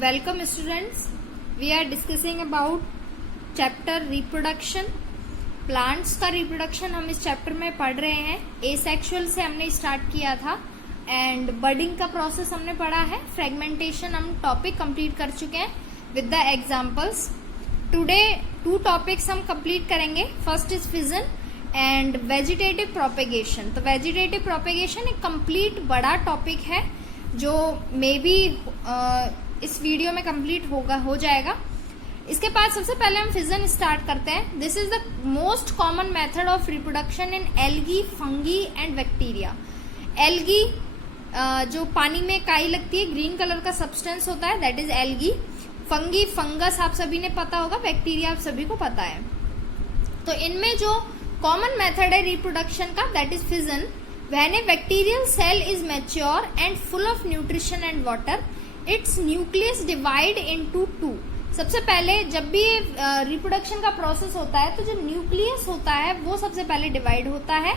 Welcome students. We are discussing about chapter reproduction. Plants का reproduction हम इस chapter में पढ़ रहे हैं. एसेक्सुअल से हमने स्टार्ट किया था एंड बर्डिंग का प्रोसेस हमने पढ़ा है. फ्रेगमेंटेशन हम टॉपिक कंप्लीट कर चुके हैं with the examples. Today 2 topics हम कंप्लीट करेंगे. First is fission and vegetative propagation. तो वेजिटेटिव प्रोपेगेशन एक कंप्लीट बड़ा टॉपिक है जो मे बी इस वीडियो में कंप्लीट हो जाएगा. इसके बाद सबसे पहले हम फिजन स्टार्ट करते हैं. This is the most common method of reproduction in algae, fungi and bacteria. Algae जो पानी में काई लगती है, ग्रीन कलर का सब्सटेंस होता है, that is algae. Fungi, fungus आप सभी ने पता होगा. बैक्टीरिया आप सभी को पता है. तो इनमें जो कॉमन मेथड है रिप्रोडक्शन का, that is fission. When a bacterial cell is mature and full of nutrition and water, its nucleus divide into 2. सबसे पहले जब भी रिप्रोडक्शन का प्रोसेस होता है तो जो न्यूक्लियस होता है वो सबसे पहले डिवाइड होता है.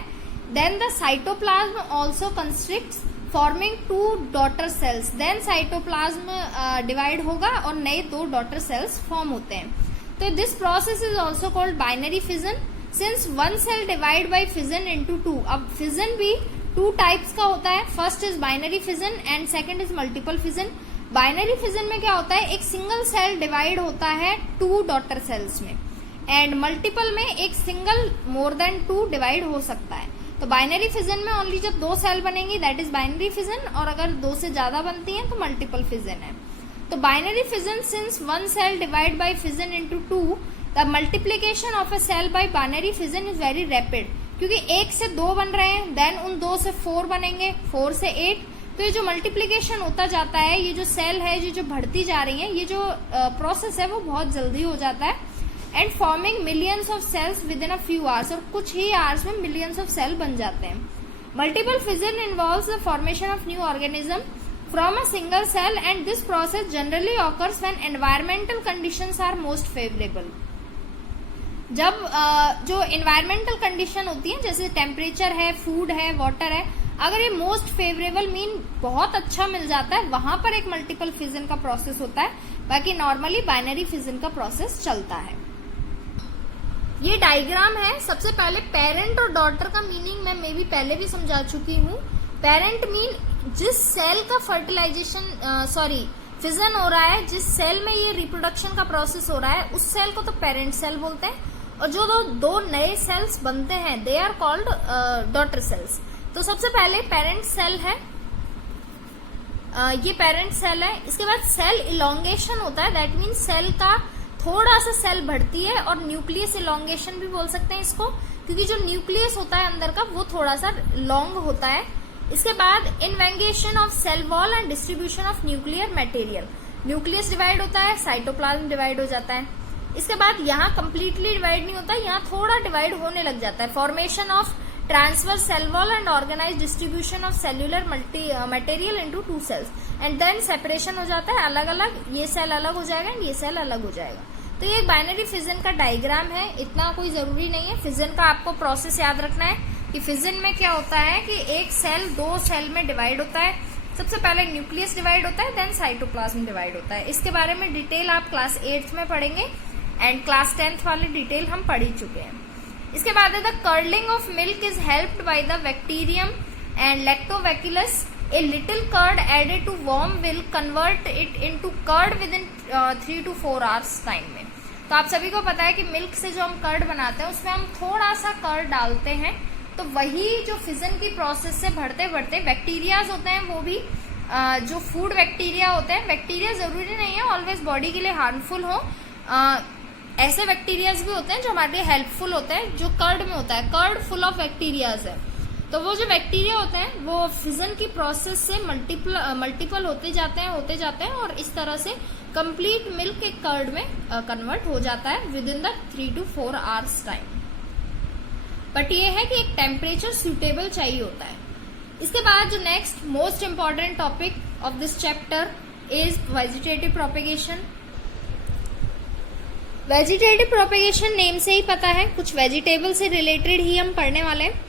Then the cytoplasm also constricts forming 2 daughter cells. Then cytoplasm divide होगा और नए 2 डॉटर सेल्स फॉर्म होते हैं. तो this process is also called binary fission since one cell divide by fission into 2. अब फिजन भी 2 टाइप्स का होता है. First is binary fission and second is multiple fission. Binary fission में क्या होता है, एक सिंगल सेल डिवाइड होता है 2 डॉटर सेल्स में, एंड मल्टीपल में एक सिंगल मोर देन 2 डिवाइड हो सकता है. तो बाइनरी फिजन में ओनली जब 2 सेल बनेंगी दैट इज बाइनरी फिजन, और अगर 2 से ज्यादा बनती हैं तो मल्टीपल फिजन है. तो binary fission since one cell divide by fission into 2, the multiplication of a cell by binary fission is very rapid. क्योंकि 1 से 2 बन रहे हैं, देन उन 2 से 4 बनेंगे, 4 से 8. तो ये जो मल्टीप्लिकेशन होता जाता है, ये जो सेल है ये जो बढ़ती जा रही है, ये जो प्रोसेस है वो बहुत जल्दी हो जाता है. And forming millions of cells within a few hours. और कुछ ही आवर्स में मिलियंस ऑफ सेल बन जाते हैं. Multiple fission involves the formation of new organism from a single cell and this process generally occurs when environmental conditions are most favourable. जब जो environmental condition होती है, जैसे टेम्परेचर है, फूड है, वाटर है, अगर ये मोस्ट फेवरेबल मीन बहुत अच्छा मिल जाता है, वहां पर एक मल्टीपल फिजन का प्रोसेस होता है. बाकी नॉर्मली बाइनरी फिजन का प्रोसेस चलता है. ये डायग्राम है. सबसे पहले पेरेंट और डॉटर का मीनिंग मैं मे बी पहले भी समझा चुकी हूँ. पेरेंट मीन जिस सेल का फर्टिलाइजेशन फिजन हो रहा है, जिस सेल में ये रिप्रोडक्शन का प्रोसेस हो रहा है, उस सेल को तो पेरेंट सेल बोलते हैं. और जो दो नए सेल्स बनते हैं they are called daughter cells. तो सबसे पहले पेरेंट सेल है, ये पेरेंट सेल है. इसके बाद सेल इलोंगेशन होता है, दैट मीन्स सेल का थोड़ा सा सेल बढ़ती है, और न्यूक्लियस इलोंगेशन भी बोल सकते हैं इसको, क्योंकि जो न्यूक्लियस होता है अंदर का वो थोड़ा सा लॉन्ग होता है. इसके बाद invagination of cell wall and distribution of nuclear material. Nucleus divide होता है, साइटोप्लाज्म डिवाइड हो जाता है. इसके बाद यहाँ कंप्लीटली डिवाइड नहीं होता, यहाँ थोड़ा डिवाइड होने लग जाता है. Formation of transfer cell wall and organize distribution of cellular material into 2 cells, and then separation हो जाता है अलग अलग. ये सेल अलग हो जाएगा एंड ये सेल अलग हो जाएगा. तो ये बाइनरी फिजन का डायग्राम है. इतना कोई जरूरी नहीं है. फिजन का आपको प्रोसेस याद रखना है कि फिजन में क्या होता है कि एक सेल 2 सेल में डिवाइड होता है. सबसे पहले न्यूक्लियस डिवाइड होता है, देन साइटोप्लाज्म डिवाइड होता है. इसके बारे में डिटेल आप क्लास 8th में पढ़ेंगे एंड क्लास 10th वाली डिटेल हम पढ़ ही चुके हैं. इसके बाद है the curdling of milk is helped by the bacterium and lactobacillus. A little curd added to warm will convert it into curd within 3 to 4 hours time में. तो आप सभी को पता है कि मिल्क से जो हम कर्ड बनाते हैं उसमें हम थोड़ा सा कर्ड डालते हैं. तो वही जो फिजन की प्रोसेस से बढ़ते बढ़ते बैक्टीरियाज होते हैं, वो भी जो फूड बैक्टीरिया होते हैं, बैक्टीरिया जरूरी नहीं है ऑलवेज बॉडी के लिए हार्मफुल हो. ऐसे बैक्टीरियाज भी होते हैं जो हमारे लिए हेल्पफुल होते हैं, जो कर्ड में होता है. कर्ड फुल ऑफ बैक्टीरियाज है. तो वो जो बैक्टीरिया होते हैं वो फिजन की प्रोसेस से मल्टीपल होते जाते हैं और इस तरह से कंप्लीट मिल्क एक कर्ड में कन्वर्ट हो जाता है with in the 3 to 4 hours time. But ये है कि एक टेम्परेचर सुटेबल चाहिए होता है. इसके बाद जो next most important topic of this chapter is vegetative propagation. Vegetative propagation name से ही पता है, कुछ वेजिटेबल से रिलेटेड ही हम पढ़ने वाले हैं.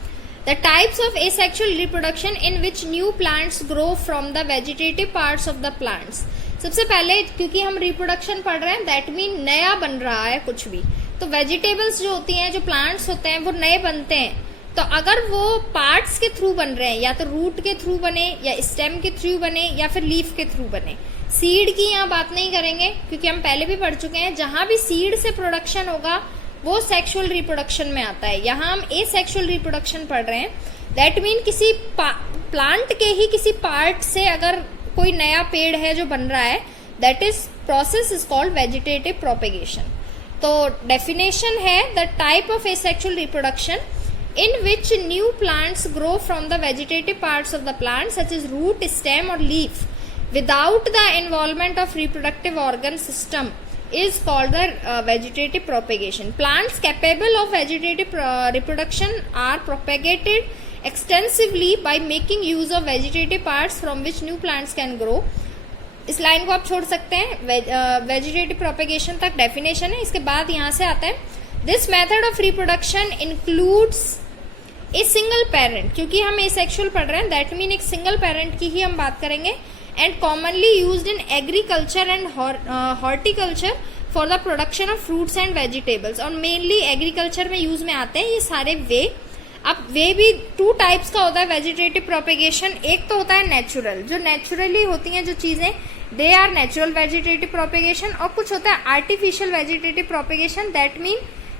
The types of asexual reproduction in which new plants grow from the vegetative parts of the plants. सबसे पहले क्योंकि हम रिप्रोडक्शन पढ़ रहे हैं, दैट मीन नया बन रहा है कुछ भी। तो वेजिटेबल्स जो होती हैं, जो प्लांट्स होते हैं, वो नए बनते हैं। तो अगर वो पार्ट्स के थ्रू बन रहे हैं, या तो रूट के थ्रू बने, या स्टेम के थ्रू बने, या फिर लीफ के थ्रू बने। सीड की यहाँ बात नहीं करेंगे क्योंकि हम पहले भी पढ़ चुके हैं, जहां भी सीड से प्रोडक्शन होगा वो सेक्सुअल रिप्रोडक्शन में आता है। यहाँ हम एसेक्सुअल रिप्रोडक्शन पढ़ रहे हैं। दैट मीन किसी प्लांट के ही किसी पार्ट से अगर कोई नया पेड़ है जो बन रहा है, that is process is called vegetative propagation. तो डेफिनेशन है the type of asexual reproduction in which new plants grow from the vegetative parts of the plant such as root, stem or leaf without the involvement of reproductive organ system is called the vegetative propagation. Plants capable of vegetative reproduction are propagated extensively by making use of vegetative parts from which new plants can grow. इस line को आप छोड़ सकते हैं, vegetative propagation तक definition है। इसके बाद यहाँ से आता है this method of reproduction includes a single parent, क्योंकि हम एसेक्सुअल पढ़ रहे हैं, दैट मीन एक सिंगल पेरेंट की ही हम बात करेंगे, and commonly used in agriculture and horticulture for the production of fruits and vegetables. और मेनली एग्रीकल्चर में यूज में आते हैं ये सारे वे। अब वे भी टू टाइप्स का होता है वेजिटेटिव प्रोपेगेशन। एक तो होता है नेचुरल, जो नेचुरली होती हैं जो चीजें, they are natural vegetative propagation. और कुछ होता है artificial vegetative propagation, that mean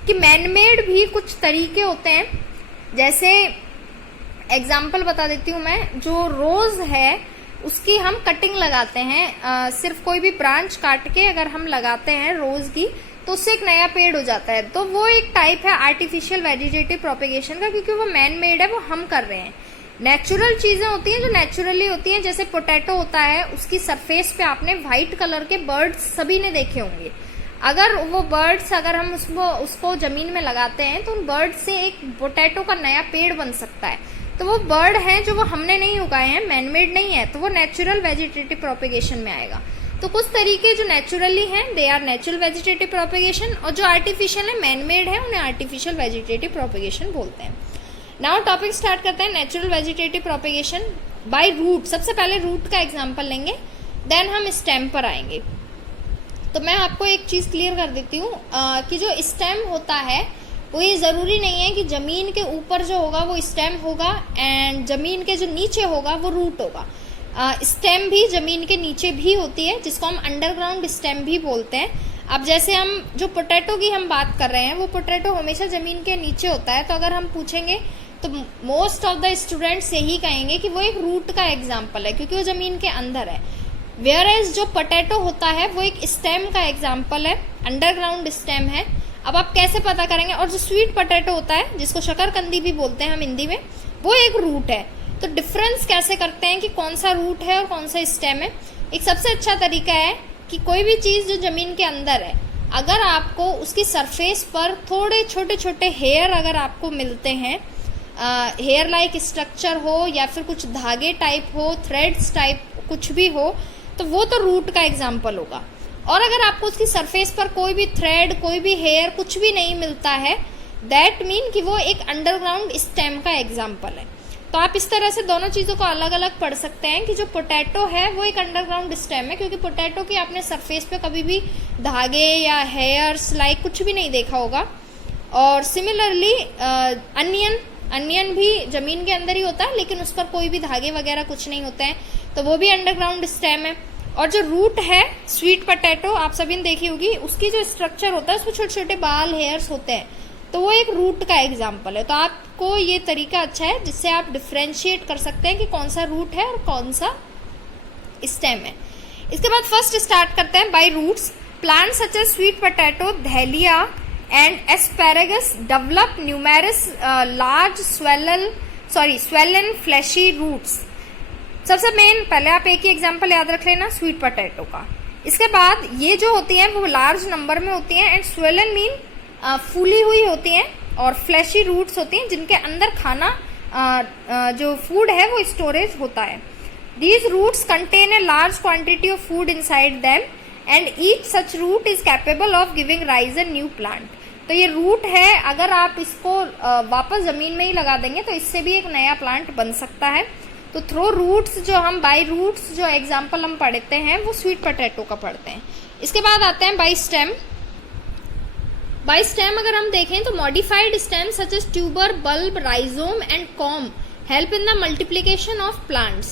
कि मैनमेड भी कुछ तरीके होते हैं। जैसे एग्जाम्पल बता देती हूँ मैं, जो रोज है उसकी हम कटिंग लगाते हैं, सिर्फ कोई भी ब्रांच काट के अगर हम लगाते हैं रोज की, तो उससे एक नया पेड़ हो जाता है। तो वो एक टाइप है आर्टिफिशियल वेजिटेटिव प्रोपेगेशन का, क्योंकि वो मैन मेड है, वो हम कर रहे हैं। नेचुरल चीजें होती हैं जो नेचुरली होती हैं, जैसे पोटैटो होता है, उसकी सरफेस पे आपने व्हाइट कलर के बर्ड्स सभी ने देखे होंगे। अगर वो बर्ड्स अगर हम उसको जमीन में लगाते हैं तो उन बर्ड से एक पोटैटो का नया पेड़ बन सकता है। तो वो बर्ड है जो वो हमने नहीं उगाए हैं, मैनमेड नहीं है, तो वो नेचुरल वेजिटेटिव प्रोपेगेशन में आएगा। तो कुछ तरीके जो नेचुरली हैं they are natural vegetative propagation, और जो आर्टिफिशियल है मैनमेड है उन्हें आर्टिफिशियल वेजिटेटिव प्रोपेगेशन बोलते हैं। नाउ टॉपिक स्टार्ट करते हैं natural vegetative propagation by root. सबसे पहले रूट का एग्जांपल लेंगे, देन हम स्टेम पर आएंगे। तो मैं आपको एक चीज क्लियर कर देती हूँ कि जो स्टेम होता है वो ये जरूरी नहीं है कि जमीन के ऊपर जो होगा वो स्टेम होगा एंड जमीन के जो नीचे होगा वो रूट होगा। स्टेम भी जमीन के नीचे भी होती है, जिसको हम अंडरग्राउंड स्टेम भी बोलते हैं। अब जैसे हम जो पोटैटो की हम बात कर रहे हैं, वो पोटैटो हमेशा जमीन के नीचे होता है। तो अगर हम पूछेंगे तो मोस्ट ऑफ द स्टूडेंट्स यही कहेंगे कि वो एक रूट का एग्जाम्पल है, क्योंकि वो जमीन के अंदर है। वेयर एज जो पोटैटो होता है वो एक स्टेम का एग्जाम्पल है, अंडरग्राउंड स्टेम है। अब आप कैसे पता करेंगे? और जो स्वीट पोटैटो होता है, जिसको शकरकंदी भी बोलते हैं हम हिंदी में, वो एक रूट है। तो डिफरेंस कैसे करते हैं कि कौन सा रूट है और कौन सा स्टेम है? एक सबसे अच्छा तरीका है कि कोई भी चीज जो जमीन के अंदर है, अगर आपको उसकी सरफेस पर थोड़े छोटे छोटे हेयर अगर आपको मिलते हैं, हेयर लाइक स्ट्रक्चर हो या फिर कुछ धागे टाइप हो, थ्रेड्स टाइप कुछ भी हो, तो वो तो रूट का एग्जाम्पल होगा। और अगर आपको उसकी सरफेस पर कोई भी थ्रेड, कोई भी हेयर, कुछ भी नहीं मिलता है, दैट मीन कि वो एक अंडरग्राउंड स्टेम का एग्जाम्पल है। तो आप इस तरह से दोनों चीजों को अलग अलग पढ़ सकते हैं कि जो पोटैटो है वो एक अंडरग्राउंड स्टेम है, क्योंकि पोटैटो की आपने सरफेस पे कभी भी धागे या हेयर्स लाइक कुछ भी नहीं देखा होगा। और सिमिलरली अनियन भी जमीन के अंदर ही होता है, लेकिन उस पर कोई भी धागे वगैरह कुछ नहीं होते हैं, तो वो भी अंडरग्राउंड स्टेम है। और जो रूट है स्वीट पोटैटो, आप सभी ने देखी होगी, उसकी जो स्ट्रक्चर होता है उसमें छोटे छोटे बाल, हेयर्स होते हैं, तो वो एक रूट का एग्जाम्पल है। तो आपको ये तरीका अच्छा है जिससे आप डिफ्रेंशिएट कर सकते हैं कि कौन सा रूट है और कौन सा स्टेम है। इसके बाद फर्स्ट स्टार्ट करते हैं by roots. Plant such as sweet potato, dahlia and asparagus develop numerous large swollen fleshy roots. सबसे मेन पहले आप एक ही एग्जाम्पल याद रख लेना स्वीट पोटैटो का। इसके बाद ये जो होती हैं वो लार्ज नंबर में होती हैं, एंड swollen मीन फूली हुई होती हैं, और फ्लैशी रूट्स होती हैं जिनके अंदर खाना जो फूड है वो स्टोरेज होता है। These roots contain a large quantity of food inside them and each such root is capable of giving rise a new plant. तो ये रूट है, अगर आप इसको वापस जमीन में ही लगा देंगे तो इससे भी एक नया प्लांट बन सकता है। तो तो थ्रो रूट्स जो हम बाय रूट्स जो एग्जाम्पल हम पढ़ते हैं वो स्वीट पोटैटो का पढ़ते हैं। इसके बाद आते हैं बाय स्टेम। बाय स्टेम अगर हम देखें तो modified stem such as tuber, bulb, rhizome and corm help in the multiplication of plants.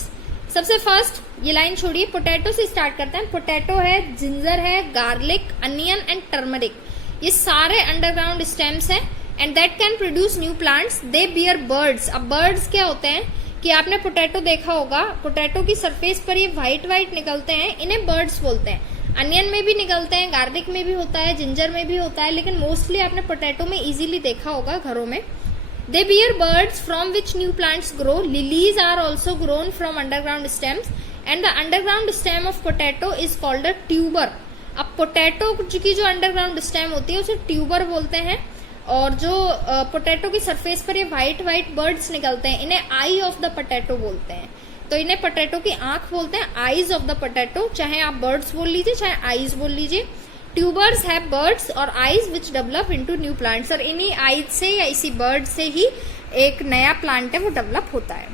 सबसे फर्स्ट ये लाइन छोड़िए, पोटैटो से स्टार्ट करते हैं। पोटैटो है, जिंजर है, गार्लिक, अनियन एंड टर्मरिक, ये सारे अंडरग्राउंड स्टेम्स हैं and that can produce new plants. They beer birds. अब बर्ड्स क्या होते हैं कि आपने पोटैटो देखा होगा, पोटैटो की सरफेस पर ये व्हाइट व्हाइट निकलते हैं, इन्हें बर्ड्स बोलते हैं। अनियन में भी निकलते हैं, गार्लिक में भी होता है, जिंजर में भी होता है, लेकिन मोस्टली आपने पोटैटो में इजीली देखा होगा घरों में। They bear birds from which new plants grow. Lilies are also grown from underground stems and the underground stem of potato is called a tuber. अब पोटैटो की जो अंडरग्राउंड स्टेम होती है उसे ट्यूबर बोलते हैं, और जो पोटैटो की सरफेस पर ये व्हाइट व्हाइट बर्ड्स निकलते हैं इन्हें आई ऑफ द पोटैटो बोलते हैं। तो इन्हें पोटैटो की आंख बोलते हैं, आईज ऑफ द पोटैटो। चाहे आप बर्ड्स बोल लीजिए चाहे आईज बोल लीजिए। ट्यूबर्स हैव बर्ड्स और आईज विच डेवलप इनटू न्यू प्लांट्स, और इन्हीं आईज से या इसी बर्ड से ही एक नया प्लांट है वो डेवलप होता है।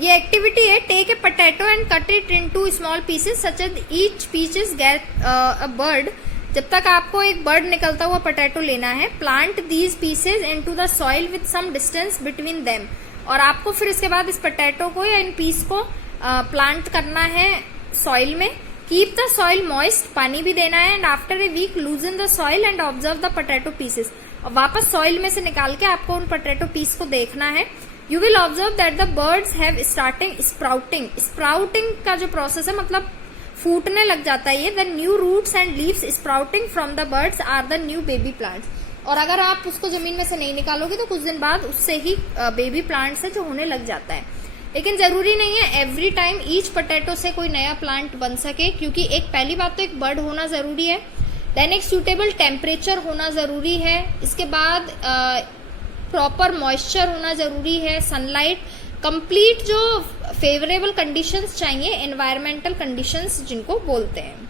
ये एक्टिविटी है, take a potato and cut it into small pieces such as each pieces get a bud. जब तक आपको एक बर्ड निकलता हुआ पोटैटो लेना है, plant these pieces into the soil with some distance between them, और आपको फिर इसके बाद इस पोटैटो को या इन पीस को प्लांट करना है सॉइल में। कीप द सॉइल मॉइस्ट, पानी भी देना है, and after a week loosen the soil and observe the potato pieces. और वापस सॉइल में से निकाल के आपको उन पोटैटो पीस को देखना है। You will observe that the birds have starting sprouting. Sprouting का जो प्रोसेस है मतलब फूटने लग जाता है ये। The new roots and leaves sprouting from the buds are the new baby plants. और अगर आप उसको जमीन में से नहीं निकालोगे तो कुछ दिन बाद उससे ही बेबी प्लांट्स है जो होने लग जाता है। लेकिन जरूरी नहीं है एवरी टाइम ईच पोटैटो से कोई नया प्लांट बन सके, क्योंकि एक पहली बात तो एक बर्ड होना जरूरी है, देन एक सूटेबल टेम्परेचर होना जरूरी है, इसके बाद प्रॉपर मॉइस्चर होना जरूरी है, सनलाइट, कंप्लीट जो फेवरेबल कंडीशंस चाहिए, एनवायरमेंटल कंडीशंस जिनको बोलते हैं।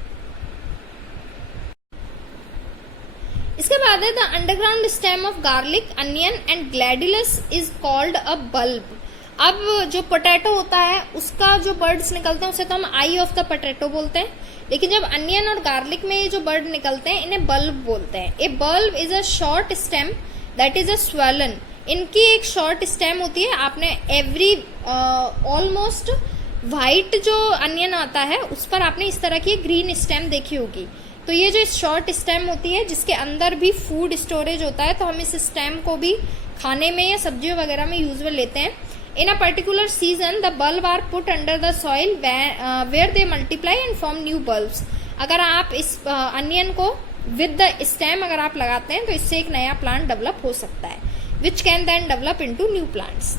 इसके बाद है the underground stem of garlic, onion and gladiolus is called a bulb. अब जो पोटैटो होता है उसका जो बर्ड्स निकलते हैं उसे तो हम आई ऑफ द पोटैटो बोलते हैं, लेकिन जब अनियन और गार्लिक में ये जो बर्ड निकलते हैं इन्हें बल्ब बोलते हैं। A bulb is a short stem that is a swollen. इनकी एक शॉर्ट स्टेम होती है, आपने एवरी ऑलमोस्ट व्हाइट जो अनियन आता है उस पर आपने इस तरह की ग्रीन स्टेम देखी होगी। तो ये जो शॉर्ट स्टेम होती है जिसके अंदर भी फूड स्टोरेज होता है, तो हम इस स्टेम को भी खाने में या सब्जियों वगैरह में यूजुअल लेते हैं। In a particular season, the bulb are put under the soil where they multiply and form new bulbs. अगर आप इस अनियन को with the stem अगर आप लगाते हैं तो इससे एक नया प्लांट डेवलप हो सकता है, which can then develop into new plants.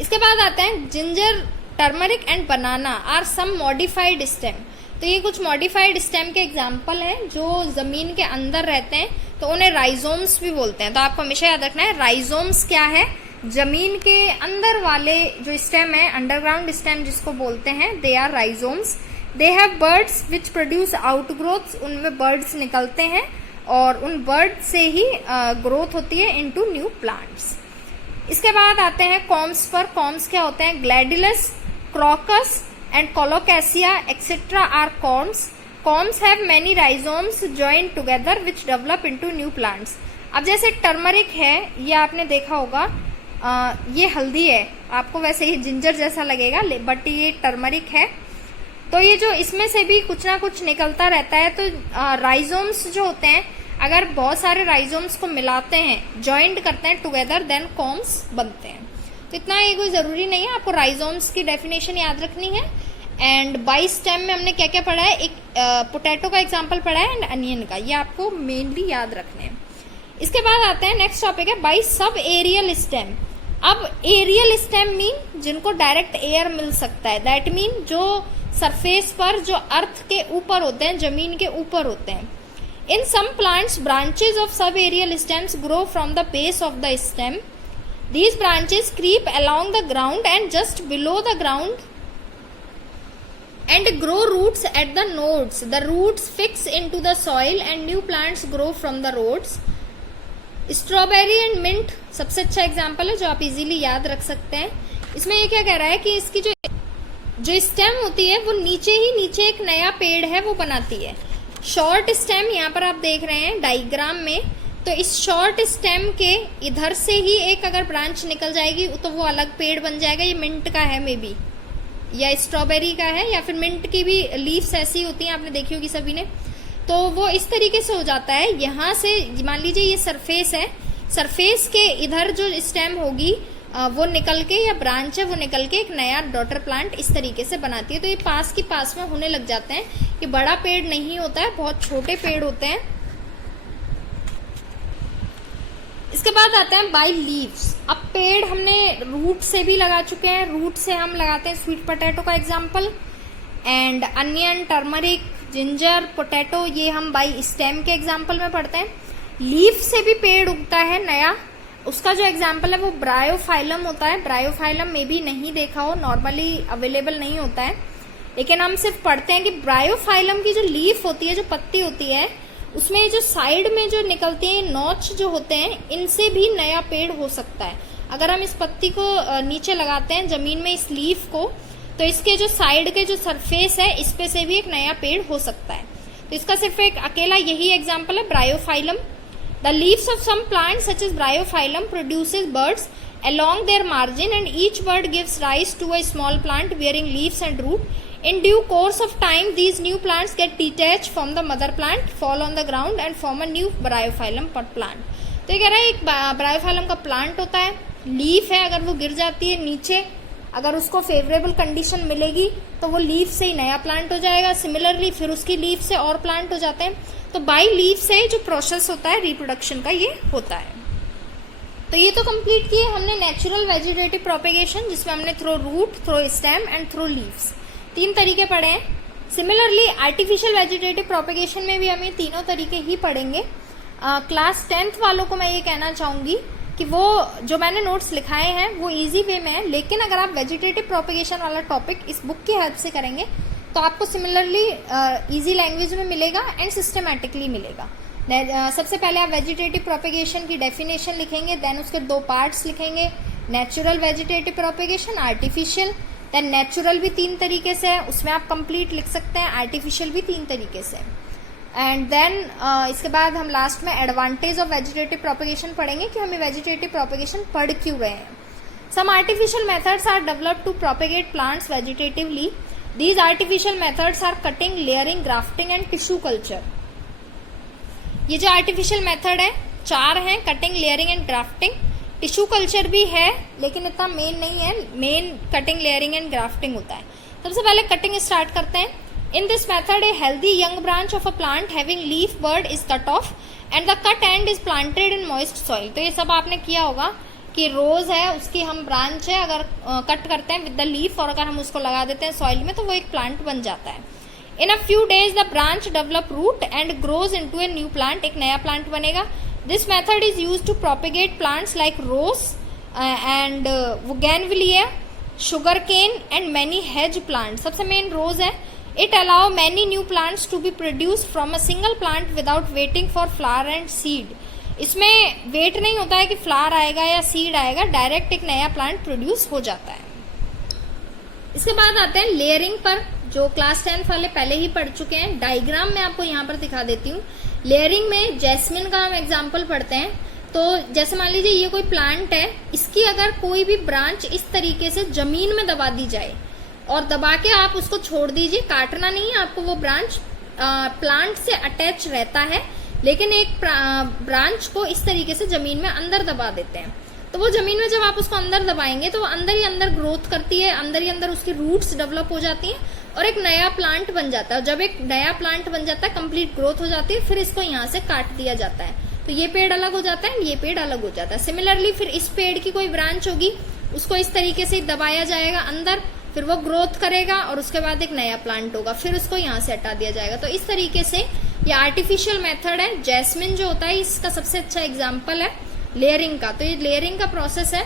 इसके बाद आते हैं ginger, turmeric and banana are some modified stem. तो ये कुछ मॉडिफाइड स्टेम के एग्जाम्पल हैं जो जमीन के अंदर रहते हैं, तो उन्हें राइजोम्स भी बोलते हैं। तो आपको हमेशा याद रखना है राइजोम्स क्या है, जमीन के अंदर वाले जो स्टेम है, अंडरग्राउंड स्टेम जिसको बोलते हैं, they are rhizomes. They have buds which produce outgrowths, उनमें बर्ड्स निकलते हैं और उन बर्ड से ही ग्रोथ होती है इनटू न्यू प्लांट्स। इसके बाद आते हैं कॉम्स पर। कॉम्स क्या होते हैं, gladiolus, crocus and colocasia etcetera are corms. Corms have many rhizomes joint together which develop into new plants. अब जैसे टर्मरिक है, ये आपने देखा होगा, ये हल्दी है, आपको वैसे ही जिंजर जैसा लगेगा बट ये टर्मरिक है। तो ये जो इसमें से भी कुछ ना कुछ निकलता रहता है। तो राइजोम्स जो होते हैं, अगर बहुत सारे राइजोम्स को मिलाते हैं, जॉइंट करते हैं टुगेदर, देन कॉम्स बनते हैं। तो इतना ये कोई जरूरी नहीं है, आपको राइजोम्स की डेफिनेशन याद रखनी है। एंड बाई स्टेम में हमने क्या क्या पढ़ा है, एक पोटैटो का एग्जाम्पल पढ़ा है एंड अनियन का, ये आपको मेनली याद रखने हैं। इसके बाद आते हैं नेक्स्ट टॉपिक है बाई सब एरियल स्टेम। अब एरियल स्टेम मीन जिनको डायरेक्ट एयर मिल सकता है, दैट मीन जो सरफेस पर जो अर्थ के ऊपर होते हैं, जमीन के ऊपर होते हैं। In some plants branches of sub aerial stems grow from the base of the stem. These branches creep along the ground and just below the ground and grow roots at the nodes. The roots fix into the soil and new plants grow from the roots. Strawberry and mint सबसे अच्छा example है जो आप easily याद रख सकते हैं। इसमें ये क्या कह रहा है कि इसकी जो स्टेम होती है वो नीचे ही नीचे एक नया पेड़ है वो बनाती है। शॉर्ट स्टेम यहाँ पर आप देख रहे हैं डायग्राम में, तो इस शॉर्ट स्टेम के इधर से ही एक अगर ब्रांच निकल जाएगी तो वो अलग पेड़ बन जाएगा। ये मिंट का है मे बी, या स्ट्रॉबेरी का है, या फिर मिंट की भी लीव्स ऐसी होती हैं, आपने देखी होगी सभी ने। तो वो इस तरीके से हो जाता है। यहाँ से मान लीजिए ये सरफेस है, सरफेस के इधर जो स्टेम होगी वो निकल के, या ब्रांच है वो निकल के एक नया डॉटर प्लांट इस तरीके से बनाती है। तो ये पास की पास में होने लग जाते हैं। ये बड़ा पेड़ नहीं होता है, बहुत छोटे पेड़ होते हैं। इसके बाद आते हैं बाय लीव्स। अब पेड़ हमने रूट से भी लगा चुके हैं, रूट से हम लगाते हैं स्वीट पोटैटो का example, and onion, turmeric, ginger, potato, ये हम बाय स्टेम के एग्जाम्पल में पढ़ते हैं। लीफ से भी पेड़ उगता है नया, उसका जो एग्जाम्पल है वो ब्रायोफाइलम होता है। ब्रायोफाइलम में भी नहीं देखा हो, नॉर्मली अवेलेबल नहीं होता है, लेकिन हम सिर्फ पढ़ते हैं कि ब्रायोफाइलम की जो लीफ होती है, जो पत्ती होती है, उसमें जो साइड में जो निकलते हैं नोच जो होते हैं, इनसे भी नया पेड़ हो सकता है। अगर हम इस पत्ती को नीचे लगाते हैं जमीन में, इस लीफ को, तो इसके जो साइड के जो सरफेस है इस पे से भी एक नया पेड़ हो सकता है। तो इसका सिर्फ एक अकेला यही एग्जाम्पल है, bryophyllum. The leaves of some plants such as bryophyllum produces buds along their margin and each bird gives rise to a small plant bearing leaves and root. In due course of time, these new plants get detached from the mother plant, fall on the ground and form a new bryophyllum plant. तो ये कह रहा है एक Bryophyllum का plant होता है, leaf है, अगर वो गिर जाती है नीचे, अगर उसको फेवरेबल कंडीशन मिलेगी तो वो लीफ से ही नया प्लांट हो जाएगा। सिमिलरली फिर उसकी लीफ से और प्लांट हो जाते हैं। तो बाई लीफ से जो प्रोसेस होता है रिप्रोडक्शन का ये होता है। तो ये तो कंप्लीट किए हमने नेचुरल वेजिटेटिव प्रोपेगेशन, जिसमें हमने through root, through stem and through leaves, 3 तरीके पढ़े हैं। सिमिलरली आर्टिफिशियल वेजिटेटिव प्रोपेगेशन में भी हम ये तीनों तरीके ही पढ़ेंगे। क्लास 10th वालों को मैं ये कहना चाहूंगी कि वो जो मैंने नोट्स लिखाए हैं वो इजी वे में है, लेकिन अगर आप वेजिटेटिव प्रोपेगेशन वाला टॉपिक इस बुक की हेल्प से करेंगे तो आपको सिमिलरली इजी लैंग्वेज में मिलेगा एंड सिस्टमैटिकली मिलेगा। सबसे पहले आप वेजिटेटिव प्रोपेगेशन की डेफिनेशन लिखेंगे, देन उसके 2 पार्ट्स लिखेंगे, natural vegetative propagation, artificial. Then natural भी 3 तरीके से है, उसमें आप कंप्लीट लिख सकते हैं, आर्टिफिशियल भी 3 तरीके से। एंड देन इसके बाद हम लास्ट में एडवांटेज ऑफ वेजिटेटिव प्रोपेगेशन पढ़ेंगे कि हमें वेजिटेटिव प्रोपेगेशन पढ़ क्यों रहे हैं। Some artificial methods are developed to propagate plants vegetatively. These artificial methods are cutting, layering, grafting and tissue culture. ये जो आर्टिफिशियल मेथड है 4 हैं, cutting, layering and grafting. Tissue culture भी है लेकिन इतना मेन नहीं है, main cutting, layering and grafting होता है। सबसे पहले कटिंग स्टार्ट करते हैं। In this method a healthy young branch of a plant having leaf bud is cut off and the cut and is planted in moist soil. तो ये सब आपने किया होगा कि रोज है, उसकी हम ब्रांच है, अगर कट करते हैं विद द लीफ और अगर हम उसको लगा देते हैं सॉइल में तो वो एक प्लांट बन जाता है। In a few days, the branch develop root and grows into a new plant. एक नया प्लांट बनेगा। This method is used to propagate plants like rose and bougainvillea, sugarcane and many hedge plants. सबसे main रोज है। It allow many new plants to be produced from a single plant without waiting for flower and seed. इसमें wait नहीं होता है कि flower आएगा या seed आएगा, डायरेक्ट एक नया प्लांट प्रोड्यूस हो जाता है। इसके बाद आते हैं लेयरिंग पर, जो क्लास 10 वाले पहले ही पढ़ चुके हैं। डायग्राम में आपको यहाँ पर दिखा देती हूँ। लेयरिंग में जैस्मिन का हम एग्जाम्पल पढ़ते हैं। तो जैसे मान लीजिए ये कोई प्लांट है, इसकी अगर कोई भी ब्रांच इस तरीके से जमीन में दबा दी जाए और दबा के आप उसको छोड़ दीजिए, काटना नहीं है आपको, वो ब्रांच प्लांट से अटैच रहता है, लेकिन एक ब्रांच को इस तरीके से जमीन में अंदर दबा देते हैं। तो वो जमीन में जब आप उसको अंदर दबाएंगे तो वो अंदर ही अंदर ग्रोथ करती है, अंदर ही अंदर उसकी रूट्स डेवलप हो जाती हैं और एक नया प्लांट बन जाता है। जब एक नया प्लांट बन जाता है, कंप्लीट ग्रोथ हो जाती है, फिर इसको यहाँ से काट दिया जाता है, तो ये पेड़ अलग हो जाता है, ये पेड़ अलग हो जाता है। सिमिलरली फिर इस पेड़ की कोई ब्रांच होगी, उसको इस तरीके से दबाया जाएगा अंदर, फिर वो ग्रोथ करेगा और उसके बाद एक नया प्लांट होगा, फिर उसको यहाँ से हटा दिया जाएगा। तो इस तरीके से ये आर्टिफिशियल मेथड है। जैस्मिन जो होता है इसका सबसे अच्छा एग्जाम्पल है लेयरिंग का। तो ये लेयरिंग का प्रोसेस है।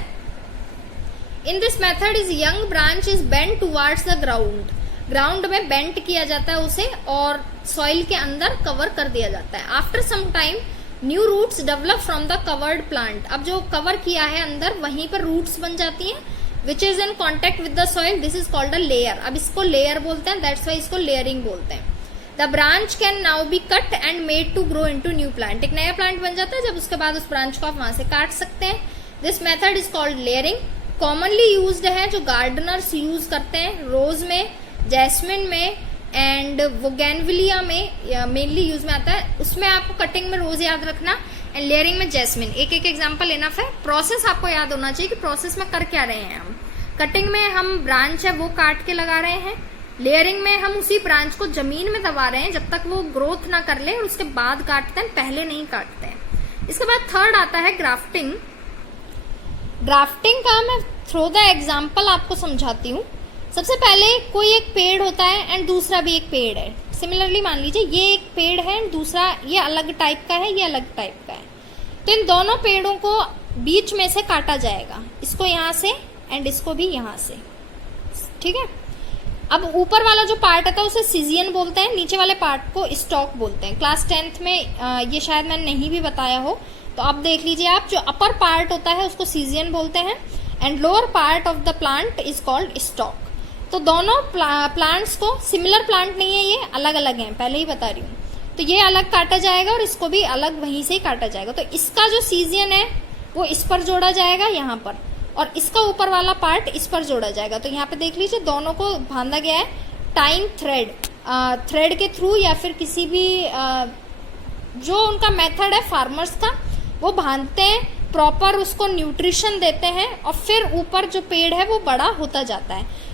इन this method is young branch is bend towards the ground. Ground में बेंड किया जाता है उसे और सॉइल के अंदर कवर कर दिया जाता है। After some time new roots develop from the covered plant. अब जो कवर किया है अंदर वहीं पर रूट्स बन जाती हैं, which is in contact with the soil, this is called a layer. अब इसको लेयर बोलते हैं, दैट्स वाई इसको लेयरिंग बोलते हैं। The branch can now be cut and made to grow into new plant. एक नया प्लांट बन जाता है जब उसके बाद उस ब्रांच को आप वहां से काट सकते हैं। This method is called layering. Commonly used है, जो गार्डनर्स यूज करते हैं, रोज में, जैस्मिन में एंड बोगेनविलिया में मेनली यूज में आता है। उसमें आपको कटिंग में रोज याद रखना एंड लेयरिंग में जैस्मिन। एक एक एग्जांपल इनफ है। प्रोसेस आपको याद होना चाहिए कि प्रोसेस में कर क्या रहे हैं हम। कटिंग में हम ब्रांच है वो काट के लगा रहे हैं, लेयरिंग में हम उसी ब्रांच को जमीन में दबा रहे हैं जब तक वो ग्रोथ ना कर ले और उसके बाद काटते हैं, पहले नहीं काटते हैं। इसके बाद थर्ड आता है ग्राफ्टिंग। ग्राफ्टिंग का मैं थ्रू द एग्जाम्पल आपको समझाती हूँ। सबसे पहले कोई एक पेड़ होता है एंड दूसरा भी एक पेड़ है। सिमिलरली मान लीजिए ये एक पेड़ है एंड दूसरा ये अलग टाइप का है, ये अलग टाइप का है। तो इन दोनों पेड़ों को बीच में से काटा जाएगा, इसको यहाँ से एंड इसको भी यहाँ से, ठीक है। अब ऊपर वाला जो पार्ट आता है उसे सीजियन बोलते हैं, नीचे वाले पार्ट को स्टॉक बोलते हैं। क्लास 10th में ये शायद मैंने नहीं भी बताया हो, तो अब देख लीजिए आप। जो अपर पार्ट होता है उसको सीजियन बोलते हैं and lower part of the plant is called stock. तो दोनों प्लांट्स को, सिमिलर प्लांट नहीं है ये, अलग अलग हैं, पहले ही बता रही हूँ। तो ये अलग काटा जाएगा और इसको भी अलग वहीं से ही काटा जाएगा। तो इसका जो सीजियन है वो इस पर जोड़ा जाएगा यहाँ पर, और इसका ऊपर वाला पार्ट इस पर जोड़ा जाएगा। तो यहाँ पे देख लीजिए दोनों को बांधा गया है टाइम थ्रेड के थ्रू, या फिर किसी भी जो उनका मेथड है फार्मर्स का, वो बांधते हैं, प्रॉपर उसको न्यूट्रिशन देते हैं और फिर ऊपर जो पेड़ है वो बड़ा होता जाता है।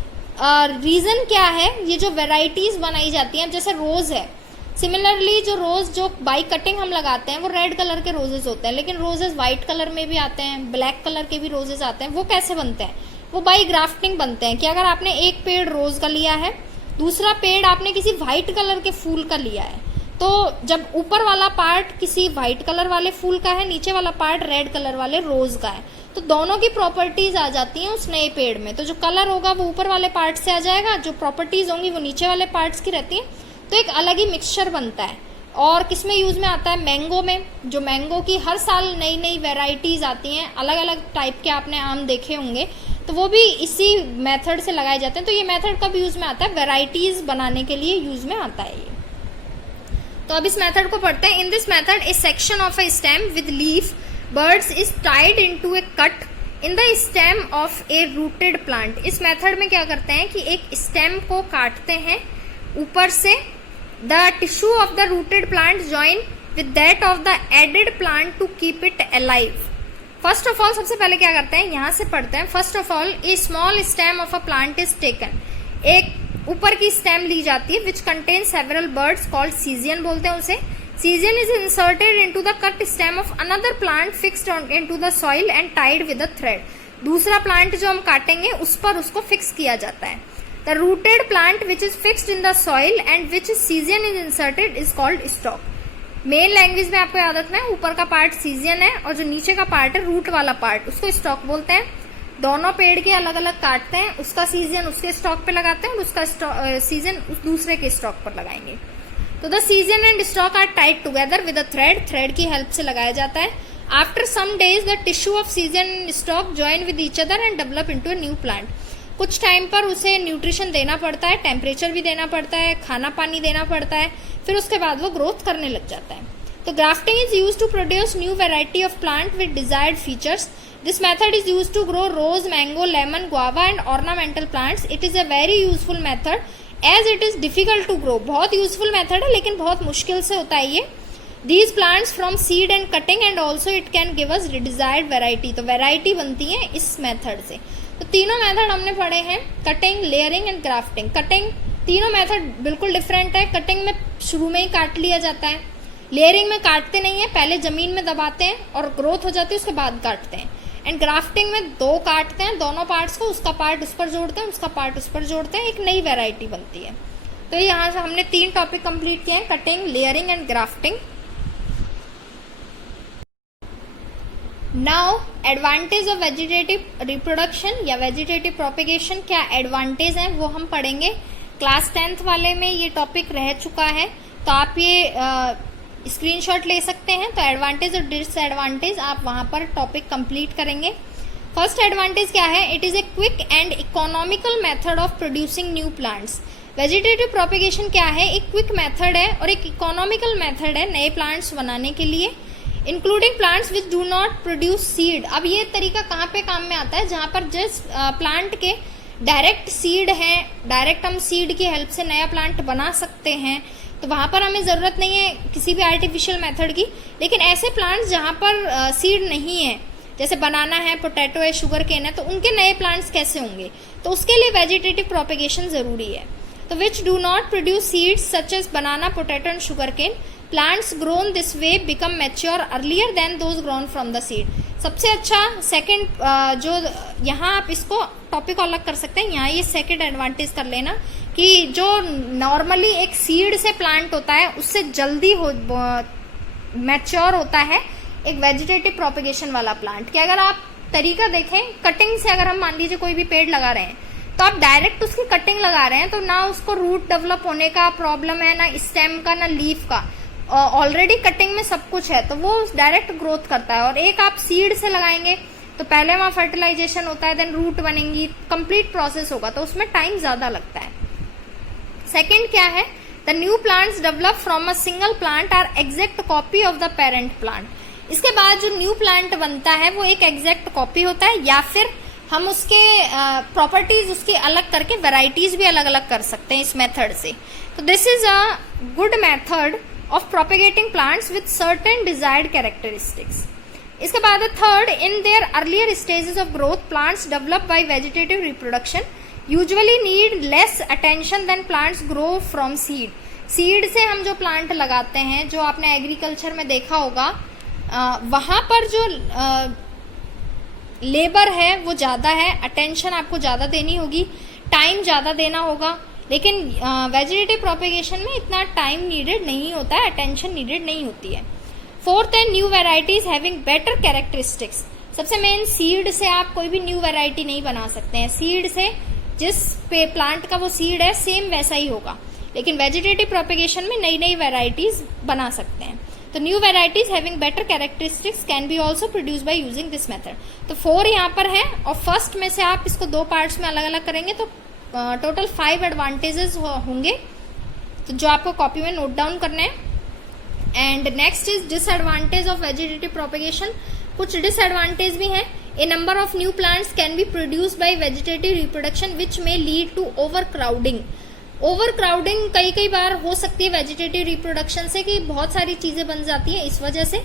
रीजन क्या है, ये जो वेराइटीज बनाई जाती हैं, जैसे रोज है, सिमिलरली जो रोज जो बाई कटिंग हम लगाते हैं वो रेड कलर के रोजेस होते हैं, लेकिन रोजेस व्हाइट कलर में भी आते हैं, ब्लैक कलर के भी रोजेस आते हैं। वो कैसे बनते हैं, वो बाई ग्राफ्टिंग बनते हैं। कि अगर आपने एक पेड़ रोज का लिया है, दूसरा पेड़ आपने किसी व्हाइट कलर के फूल का लिया है, तो जब ऊपर वाला पार्ट किसी व्हाइट कलर वाले फूल का है, नीचे वाला पार्ट रेड कलर वाले रोज का है, तो दोनों की प्रॉपर्टीज आ जाती हैं उस नए पेड़ में। तो जो कलर होगा वो ऊपर वाले पार्ट से आ जाएगा, जो प्रॉपर्टीज होंगी वो नीचे वाले पार्ट्स की रहती हैं। तो एक अलग ही मिक्सचर बनता है। और किसमें यूज में आता है, मैंगो में। जो मैंगो की हर साल नई नई वेराइटीज आती हैं, अलग अलग टाइप के आपने आम देखे होंगे, तो वो भी इसी मेथड से लगाए जाते हैं। तो ये मेथड कब यूज में आता है, वेराइटीज बनाने के लिए यूज में आता है ये। तो अब इस मेथड को पढ़ते हैं। In this method A section of A stem with leaf birds is tied into A cut in the stem of A rooted plant. इस मेथड में क्या करते हैं कि एक स्टेम को काटते हैं ऊपर से, the tissue of the rooted plant join with that of the added plant to keep it alive. First of all, सबसे पहले क्या करते हैं, यहां से पढ़ते हैं। First of all, a small stem of a plant is taken. एक ऊपर की स्टेम ली जाती है which contain several buds called scion बोलते हैं उसे। Scion is inserted into the cut stem of another plant fixed into the soil and tied with a thread. दूसरा प्लांट जो हम काटेंगे उस पर उसको फिक्स किया जाता है। The rooted plant which is fixed in the soil and which scion is inserted is called stock. Main language में आपको याद रखना है, ऊपर का पार्ट सीजियन है और जो नीचे का पार्ट है रूट वाला पार्ट, उसको स्टॉक बोलते हैं। दोनों पेड़ के अलग अलग काटते हैं, उसका सीजन उसके स्टॉक पे लगाते हैं और उसका सीजन उस दूसरे के स्टॉक पर लगाएंगे। तो the scion and stock are tied together with a thread की हेल्प से लगाया जाता है। After some days the tissue of scion and stock join with each other and develop into a new plant. कुछ time पर उसे nutrition देना पड़ता है, टेम्परेचर भी देना पड़ता है, खाना पानी देना पड़ता है, फिर उसके बाद वो ग्रोथ करने लग जाता है। तो grafting is used to produce new variety of plant with desired features. This method is used to grow rose, mango, lemon, guava and ornamental plants. It is a very useful method as it is difficult to grow. बहुत useful method है लेकिन बहुत मुश्किल से होता है ये। These plants from seed and cutting and also it can give us desired variety. तो variety बनती है इस method से। तो तीनों method हमने पढ़े हैं, cutting, layering and grafting. Cutting तीनों method बिल्कुल different है। Cutting में शुरू में ही काट लिया जाता है, layering में काटते नहीं है, पहले जमीन में दबाते हैं और ग्रोथ हो जाती है उसके बाद काटते हैं। एंड ग्राफ्टिंग में दो काटते हैं, दोनों पार्ट्स को, उसका पार्ट उस पर जोड़ते हैं, उसका पार्ट उस पर जोड़ते हैं, एक नई वैरायटी बनती है। तो यहाँ से हमने 3 टॉपिक कंप्लीट किए हैं, cutting, layering and grafting. Now advantage of vegetative reproduction या वेजिटेटिव प्रोपेगेशन, क्या एडवांटेज हैं वो हम पढ़ेंगे। क्लास 10th वाले में ये टॉपिक रह चुका है, तो आप ये स्क्रीनशॉट ले सकते हैं। तो एडवांटेज और डिसएडवांटेज आप वहां पर टॉपिक कंप्लीट करेंगे। फर्स्ट एडवांटेज क्या है? It is a quick and economical method of producing new plants. Vegetative propagation क्या है? एक क्विक मेथड है और एक इकोनॉमिकल मेथड है नए प्लांट्स बनाने के लिए, including plants which do not produce seed. अब ये तरीका कहाँ पे काम में आता है? जहां पर जिस प्लांट के डायरेक्ट सीड है, डायरेक्ट हम सीड की हेल्प से नया प्लांट बना सकते हैं, तो वहां पर हमें जरूरत नहीं है किसी भी आर्टिफिशियल मेथड की। लेकिन ऐसे प्लांट्स जहां पर सीड नहीं है, जैसे बनाना है, पोटैटो है, शुगर केन है, तो उनके नए प्लांट्स कैसे होंगे? तो उसके लिए वेजिटेटिव प्रोपेगेशन जरूरी है। तो which do not produce seeds such as banana, potato and sugarcane, plants grown this way become mature earlier than those grown from the seed. सबसे अच्छा सेकंड जो यहाँ आप इसको टॉपिक अलग कर सकते हैं, यहाँ ये सेकंड एडवांटेज कर लेना कि जो नॉर्मली एक सीड से प्लांट होता है उससे जल्दी मैच्योर होता है एक वेजिटेटिव प्रोपेगेशन वाला प्लांट। कि अगर आप तरीका देखें, कटिंग से अगर हम मान लीजिए कोई भी पेड़ लगा रहे हैं, तो आप डायरेक्ट उसकी कटिंग लगा रहे हैं, तो ना उसको रूट डेवलप होने का प्रॉब्लम है, ना स्टेम का, ना लीफ का। ऑलरेडी कटिंग में सब कुछ है, तो वो डायरेक्ट ग्रोथ करता है। और एक आप सीड से लगाएंगे तो पहले वहां फर्टिलाइजेशन होता है, देन रूट बनेंगी, कंप्लीट प्रोसेस होगा, तो उसमें टाइम ज्यादा लगता है। सेकेंड क्या है? The new plants develop from a single plant are exact copy of the parent plant. इसके बाद जो न्यू प्लांट बनता है वो एक एग्जैक्ट कॉपी होता है, या फिर हम उसके प्रॉपर्टीज उसकी अलग करके वैरायटीज भी अलग अलग कर सकते हैं इस मेथड से। तो this is a good method of propagating plants with certain desired characteristics. इसके बाद third, in their earlier stages of growth plants develop by vegetative reproduction usually need less attention than plants grow from seed. Seed से हम जो plant लगाते हैं, जो आपने agriculture में देखा होगा, वहां पर जो लेबर है वो ज्यादा है, अटेंशन आपको ज्यादा देनी होगी, टाइम ज्यादा देना होगा। लेकिन वेजिटेटिव प्रोपेगेशन में इतना टाइम नीडेड नहीं होता है, अटेंशन नीडेड नहीं होती है। फोर्थ है new varieties having better characteristics. सबसे मेन, सीड से आप कोई भी न्यू वेराइटी नहीं बना सकते हैं। सीड से जिस पे प्लांट का वो सीड है सेम वैसा ही होगा, लेकिन वेजिटेटिव प्रोपेगेशन में नई नई वेराइटीज बना सकते हैं। तो new varieties having better characteristics can be also produce by using this method. तो 4 यहाँ पर है, और फर्स्ट में से आप इसको 2 पार्ट्स में अलग अलग करेंगे तो टोटल 5 एडवांटेजेस होंगे, तो जो आपको कॉपी में नोट डाउन करने हैं। And next is disadvantage of vegetative propagation. कुछ डिसएडवांटेज भी हैं। A number of new plants can be produced by vegetative reproduction which may lead to overcrowding. Overcrowding कई बार हो सकती है वेजिटेटिव रिप्रोडक्शन से, कि बहुत सारी चीजें बन जाती है इस वजह से।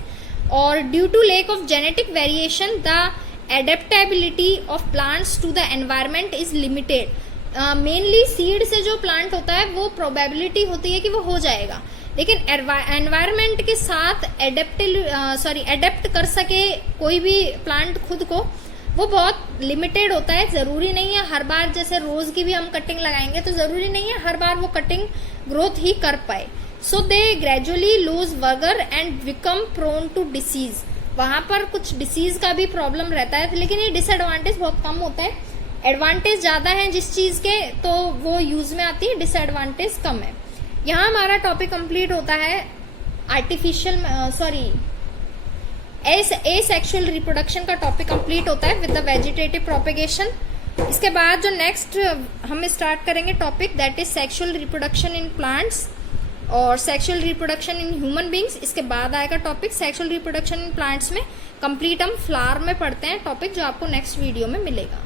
और due to lack of genetic variation the adaptability of plants to the environment is limited. Mainly seed से जो प्लांट होता है वो प्रोबेबिलिटी होती है कि वो हो जाएगा, लेकिन एनवायरमेंट के साथ एडेप्ट कर सके कोई भी प्लांट खुद को, वो बहुत लिमिटेड होता है। जरूरी नहीं है हर बार, जैसे रोज की भी हम कटिंग लगाएंगे तो जरूरी नहीं है हर बार वो कटिंग ग्रोथ ही कर पाए। So they gradually lose vigour and become prone to disease. वहां पर कुछ डिसीज का भी प्रॉब्लम रहता है, लेकिन ये डिसएडवांटेज बहुत कम होता है। एडवांटेज ज्यादा है जिस चीज के, तो वो यूज में आती है, डिसएडवांटेज कम है। यहाँ हमारा टॉपिक कंप्लीट होता है एसेक्सुअल रिप्रोडक्शन का टॉपिक कंप्लीट होता है विद द वेजिटेटिव प्रोपेगेशन। इसके बाद जो नेक्स्ट हम स्टार्ट करेंगे topic, that is sexual reproduction in plants और sexual reproduction in human beings. इसके बाद आएगा topic sexual reproduction in plants में। कंप्लीट हम फ्लावर में पढ़ते हैं टॉपिक, जो आपको नेक्स्ट वीडियो में मिलेगा।